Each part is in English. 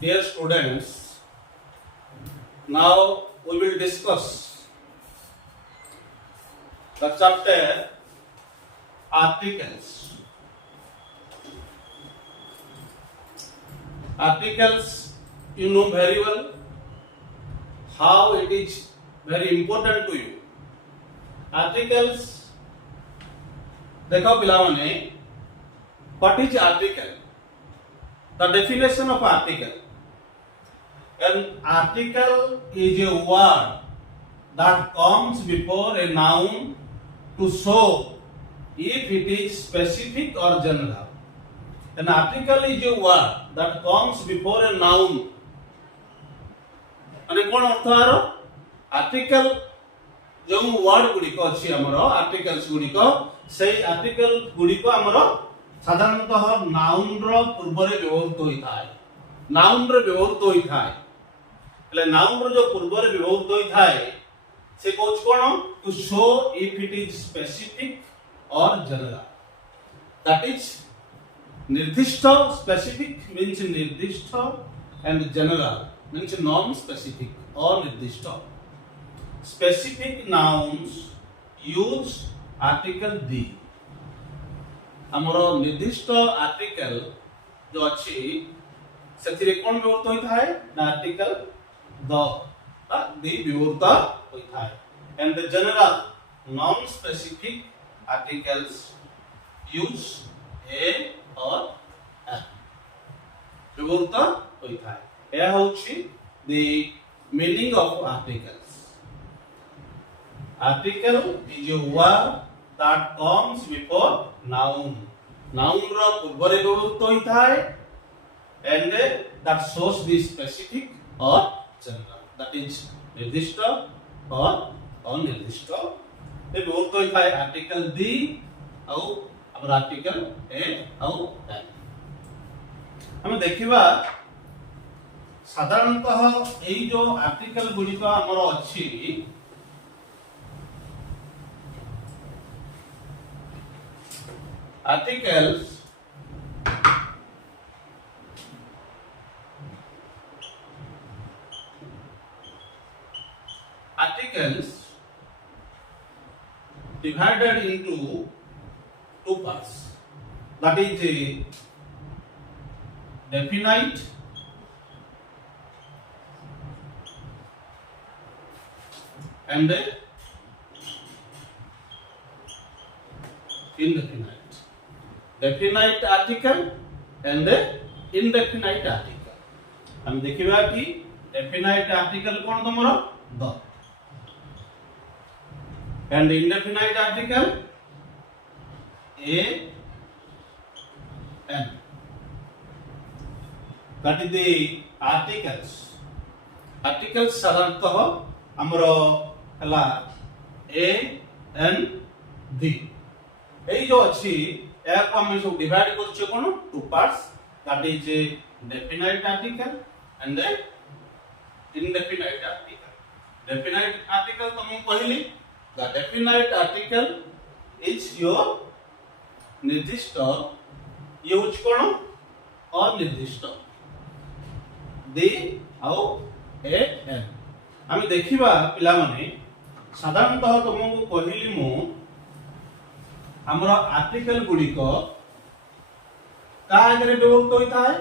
Dear students, now we will discuss the chapter articles. Articles, you know very well how it is very important to you. Articles, देखो पिलाने, what is article? The definition of article. An article is a word that comes before a noun to show if it is specific or general. An article is a word that comes before a noun. माने कोन अर्थ आरो article जो word गुडी को अछि हमरो articles गुडी को सेही article गुडी को हमरो साधारणतः नाउन रो पूर्व रे व्यवहृत होई थाय नाउन रे व्यवहृत होई थाय એટલે નાઉન રો जो पूर्व रे व्यवहृत होई थाय से कोच कोन to show if it is specific or general that is निर्दिष्ट स्पेसिफिक मींस निर्दिष्ट and general means non-specific or निर्दिष्ट. Specific nouns use article the. हमरो निर्दिष्ट article जो अच्छी ସେଥିରେ कोन व्यवहृत होई थाए ना article the व्यवहृत होई थाए and the general non-specific articles use a or a व्यवहृत होई थाए. यह होची the meaning of articles. Article is a word that comes before noun. Noun ro पूर्व रे व्यवहृत होई थाए and that shows the specific or general. That is निर्दिष्ट or अनिर्दिष्ट. ये व्यवहृत होई थाए article the और अब article a और a. हम देखिबा साधारणतः एई जो आर्टिकल गुडी को हमर अछि articles divided into two parts, that is a definite and indefinite. Definite article and indefinite article. हम देखिबा कि definite article cone तमरो the and indefinite article a n. That is the articles. Articles साधारणतः हमरो हला a n d एई जो अछि या को हम सब डिवाइड करछ कोन two parts that is a definite article and the indefinite article. Definite article तो हम कहली the definite article is your निर्दिष्ट यूज कोन अनिर्दिष्ट द आउ ए एन. हम देखिबा पिला माने साधारणतः तुमको कहली मु हमरा आर्टिकल गुडी को का आगे व्यवहृत होई थाए.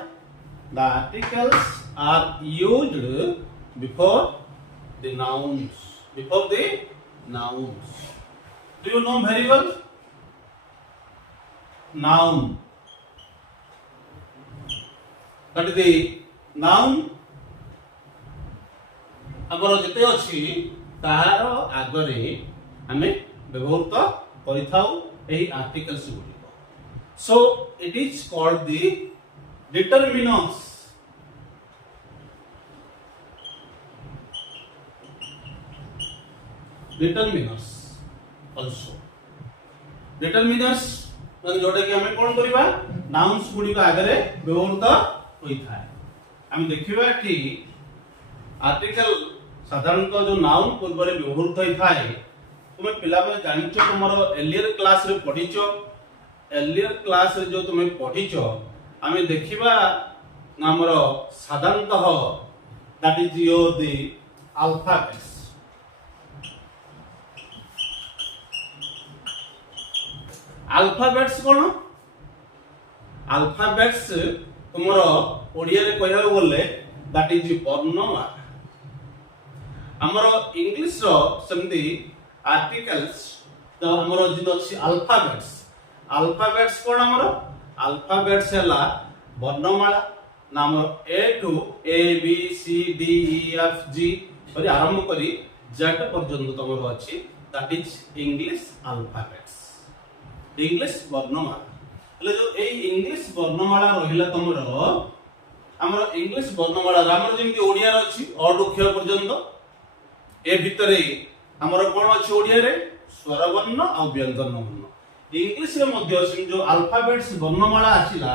The articles are used before the nouns. Do you know very well noun. But the noun हमर जते अछि तार आगरे हमें व्यवहृत करिथाउ एही आर्टिकल्स गुडी को. So it is called the determiners. Determiners also. Determiners माने जोटा कि हमें कोन करिबा नाउन्स गुडी को आगरे व्यवहृत होई थाए. हम देखिबा कि आर्टिकल साधारणतः जो नाउन पूर्व रे व्यवहृत होई थाए तुमे पिला बेले जानिचो तुमरो एलियर क्लास रे पढिचो. एलियर क्लास रे जो तुमे पढिचो आमे देखिबा ଆମର ସାଧାରଣତଃ that is your the alphabets. alphabets cone alphabets तुमरो Odia रे कहया बोले that is वर्णमाला हमरो इंग्लिश रो समती आर्टिकल्स तो हमरो जितो अछि alphabets कोन हमरो alphabets हला वर्णमाला नाम A to A B C D E F G परि आरंभ करी Z पर्यंत तमरो अछि that is English alphabets English वर्णमाला એટલે જો এই इंग्लिश वर्णमाला रहिला तमरो हमरो इंग्लिश वर्णमाला हमरो जेमति ओडिया रे अछि अ टु क्ष पर्यंत ए भितरे हमरो कोन अछि ओडिया रे स्वर वर्ण आ व्यंजन वर्ण इंग्लिश रे मध्ये अछि जो अल्फाबेट्स वर्णमाला आछिला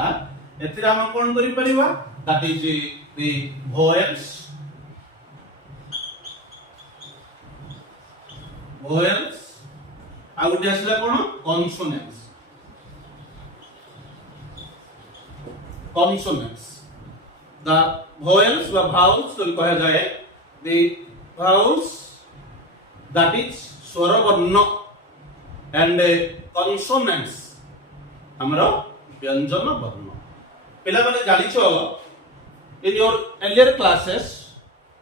एथिरा हम कोन करि परिबा that is the vowels uh Gute आछिला cone consonants the vowels वा vowels तो कहा जाए the vowels that is स्वर वर्ण and consonants हमरो व्यंजन वर्ण पिला माने जानि छो in your earlier classes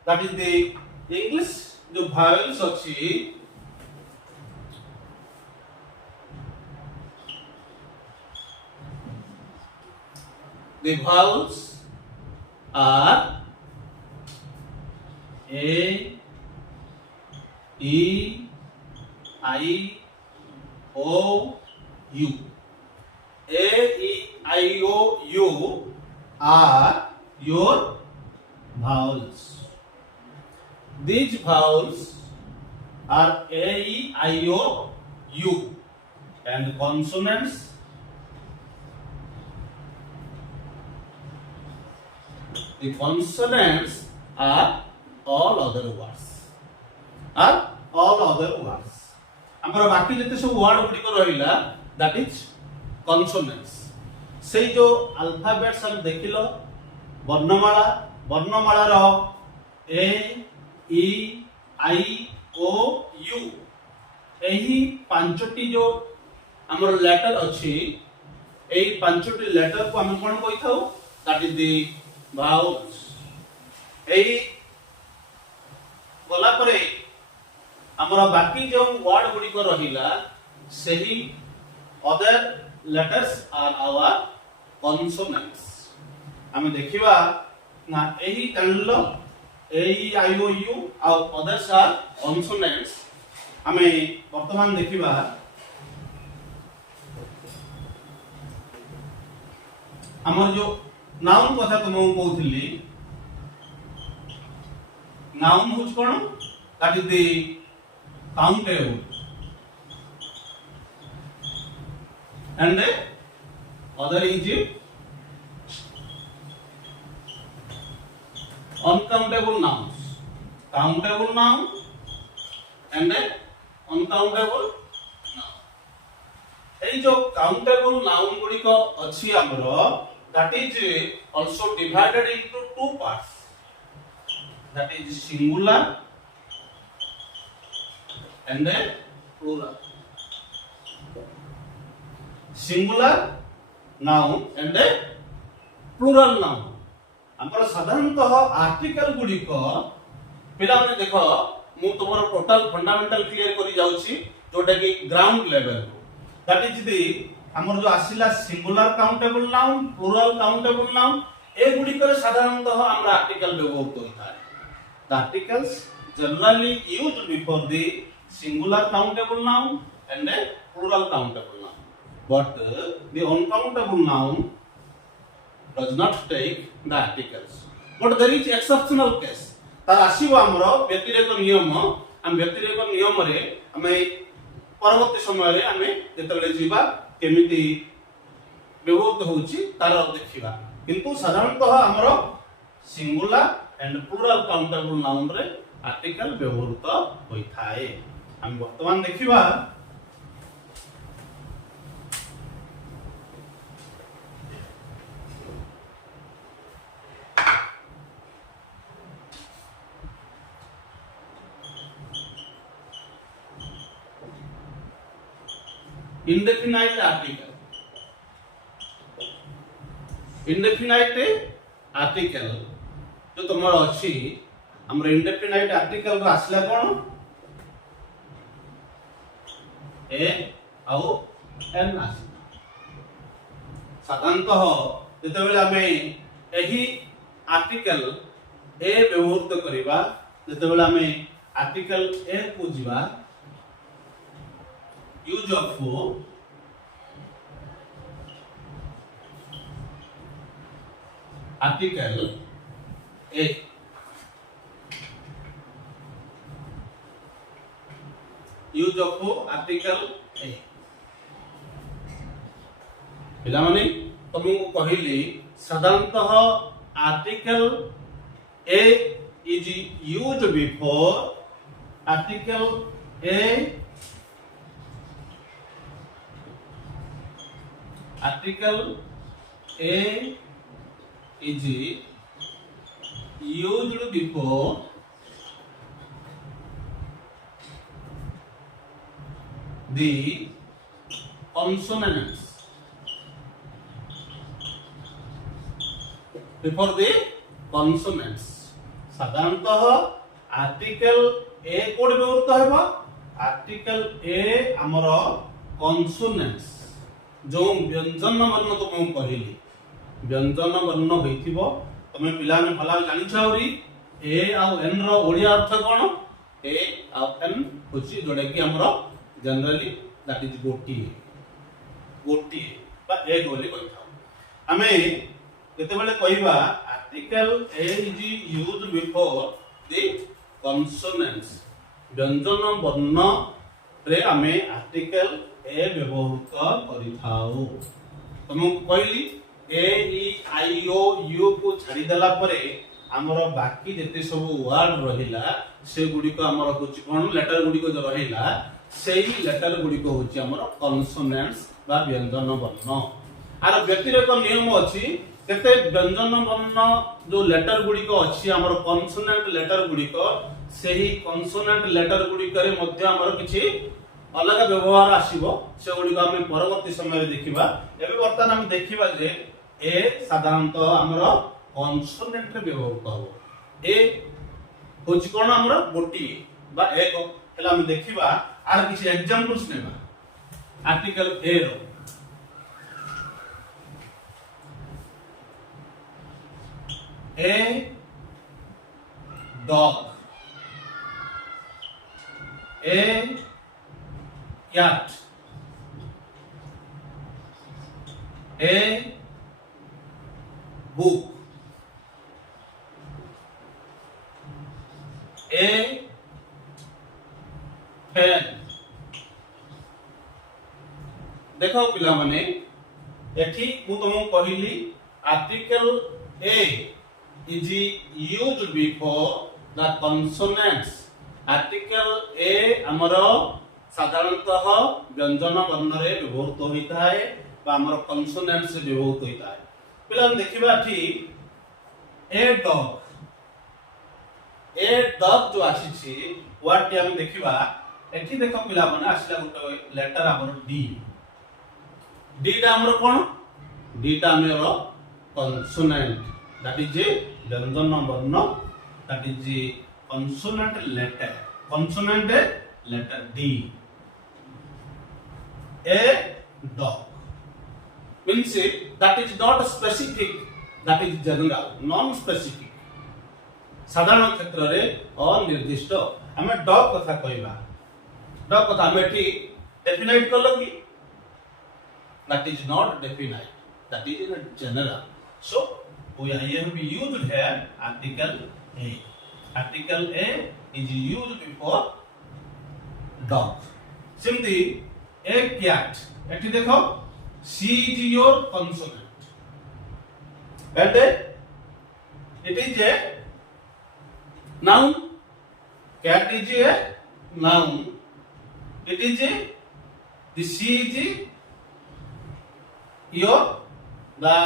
that is the English जो vowels अछि the vowels are A, E, I, O, U. A, E, I, O, U are your vowels. These vowels are A, E, I, O, U and consonants the consonants are all other words हमर बाकी जते सब word गुडी को रहिला that is consonants से जो alphabets हम देखिलो वर्णमाला रो A E I O U एही पांचटी जो हमर लेटर अछि एही पांचटी लेटर को हम कोन कहिथाउ दैट इज द vowels एही बोला परे हमरा बाकी जो वर्ड गुडी को रहिला सेही other letters are our consonants हम देखिबा ना एही कानलो A E I O U आ अदर्स आर consonants हमें वर्तमान देखिबा हमर जो नाउन कथा तुमको कहउथली नाउन हुज कोन that is the countable and the other is uncountable nouns countable noun and the uncountable noun ei jo countable noun गुडी को अछि हमरो that is also divided into two parts that is singular and then plural singular noun and then plural noun हमर साधारणतः article गुडी को पिला माने देखो मु तमरो टोटल फंडामेंटल क्लियर करी जाउची जोटा कि ground level that is the हमर जो आसिला singular countable noun plural countable noun ए गुडी करे साधारणतः हमरा आर्टिकल व्यवहृत होइताय the articles generally used before the singular countable noun and the plural countable noun but the uncountable noun does not take the articles but there is exceptional case तार आसीबो हमरो व्यतिरेक नियम हम व्यतिरेक नियम रे हमें परवर्ती समय रे हमें जेतबेले जीवा केमिति व्यवहृत होउची तार देखिबा किंतु साधारणतः हमरो singular and plural countable noun रे आर्टिकल व्यवहृत होइथाय हम वर्तमान देखिबा indefinite article. Indefinite article जो तुमर अच्छी हमर indefinite article रो आसला कोन ए आउ एन आसी साधारणतः जेतेबेले आमे एही आर्टिकल ए व्यवहार करिबा जेतेबेले आमे आर्टिकल ए को जिबा use of article A use of article A पिला माने तुमको कहली साधारणतः article A is used before article A article A is used before the consonants. Before the consonants. साधारणतः आर्टिकल ए कोड व्यवहृत हेबा आर्टिकल ए हमर कॉन्सोनेंट्स जो व्यंजन वर्ण तो मैं कहली व्यंजन वर्ण होइथिबो तमे पिला ने भला जानि छाउरी ए आ एन रो ओडिया अर्थ कोन ए आ एन होची जोडे कि हमरो जनरली दैट इज गोटी बा ए बोली कहथाउ हमें केते बेले कहबा article A is used before the consonants व्यंजन वर्ण रे हमें आर्टिकल ए व्यवहृत करिथाउ तुमको कहली ए ई आई ओ यू को छाड़ी देला परे हमर बाकी जते सब वर्ड रहिला से गुडी को हमर होची कोन लेटर गुडी को जो रहिला सेही लेटर गुडी को होची हमर कॉन्सोनेंट्स बा व्यंजन वर्ण आर व्यतिरेक नियम अछि केते व्यंजन वर्ण जो लेटर गुडी को अछि हमर कॉन्सोनेंट लेटर गुडी को सेही कॉन्सोनेंट लेटर गुडी करे मध्ये हमर किछि अलग व्यवहार आसीबो से गुडी को हम परवर्ती समय देखिबा एबे वर्तमान हम देखिबा जे ए साधारणतः हमर कॉन्सोनेंट रे व्यवहार हो ए होची कोन हमर गोटी बा एक हला हम देखिबा आर किछि एग्जांपल्स नेबा आर्टिकल ए रो a dog a cat a book a pen देखो पिला माने एठी मु तुमको कहली article A is used before the consonants article A हमरो साधारणतः व्यंजन वर्ण रे व्यवहृत होइता है बा हमर कॉन्सोनेंट से व्यवहृत होइता है पिला हम देखिबा थी ए डॉग जो आसी छी वर्ड टी हम देखिबा एठी देखो पिला माने आसला गुटे लेटर हमर डी टा हमर कोन डी टा हमर कॉन्सोनेंट दैट इज व्यंजन वर्ण that is consonant letter D a dog means that is not specific that is general non specific साधारण क्षेत्र रे अनिर्दिष्ट हमें डॉग कथा कहबा डॉग कथा हमें ठी डेफिनाइट करलो कि that is not definite that is in general so we have used here article a is used before dog simply a cat एठी देखो c is your consonant and it is a noun cat is a noun it is a the c is your the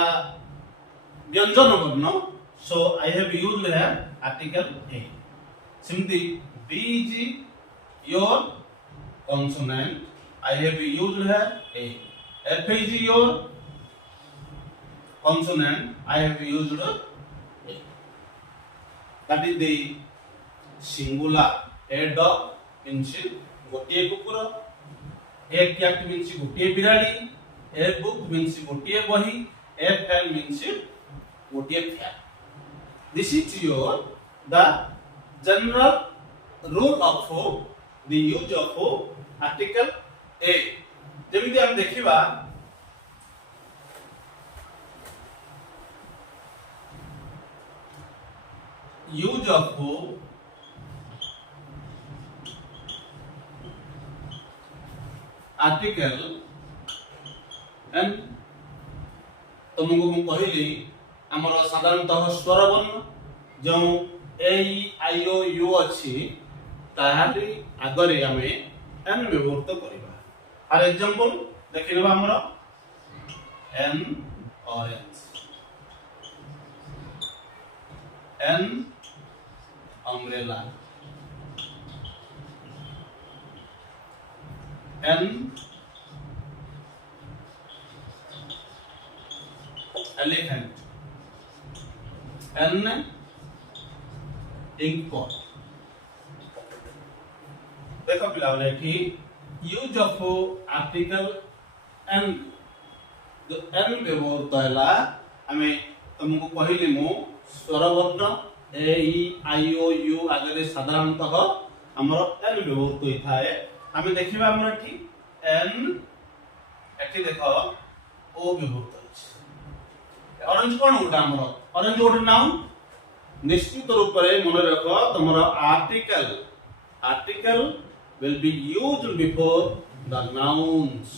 व्यंजन वर्ण so I have used here article a simply b is your consonant I have used here a. F is your consonant. I have used a. That is the singular. A dog means gotiye kukura. A cat means gotiye biradi. A book means gotiye bahi. A fan means gotiye fan. This is your the general rule of the use of article a. ଯେମିତି ଆମେ ଦେଖିବା use of article and तुमको मु कहली हमर साधारणतः स्वर वर्ण जो ए आई ओ यू अछि ताहारी आगरे हमें एन व्यवहार करिबा फॉर एग्जांपल देखिबा हमर an orange an umbrella an elephant n ink pot देखो पिलाने की यूज ऑफ आर्टिकल n जो n व्यवहार कहला हमें तुमको कहली मु स्वर वर्ण ए ई आई ओ यू आगे साधारणतः हमर n व्यवहार होई थाए हमें देखिबा हमर एठी n एठी देखो ओ व्यवहार ऑरेंज कोन उठा हमर ऑरेंज गोटे नाउन निश्चित रूप रे मन रख तमरो article will be used before the nouns.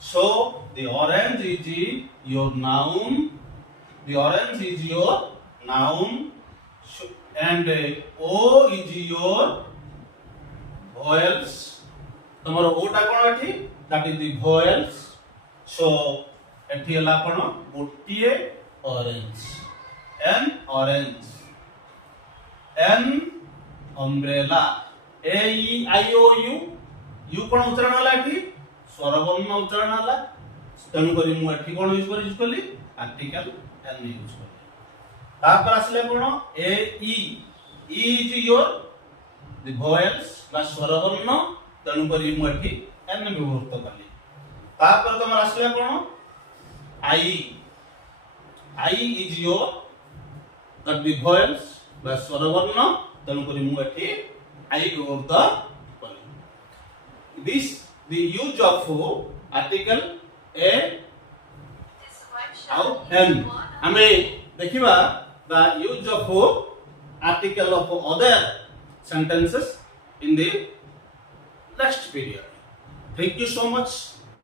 So the orange is your noun. The orange is your noun and o is your vowels. तमरो ओटा कोन अछि that is the vowels. So एठी हला कोन गोटिए orange an orange an umbrella A E I O U U कोन उच्चारण हला एठी स्वर वर्ण उच्चारण हला तनु करी मु एठी कोन यूज करली आर्टिकल एन यूज करली तापर आसले कोन A E is your the vowels बा स्वर वर्ण तनु करी मु एठी एन व्यवहार करली तापर तमर आसले कोन I is your that the vowels by swara varna tanu kori mu ethi I व्यवहार kali this the use of article a out n hame dekhiba the use of article of other sentences in the next period. Thank you so much.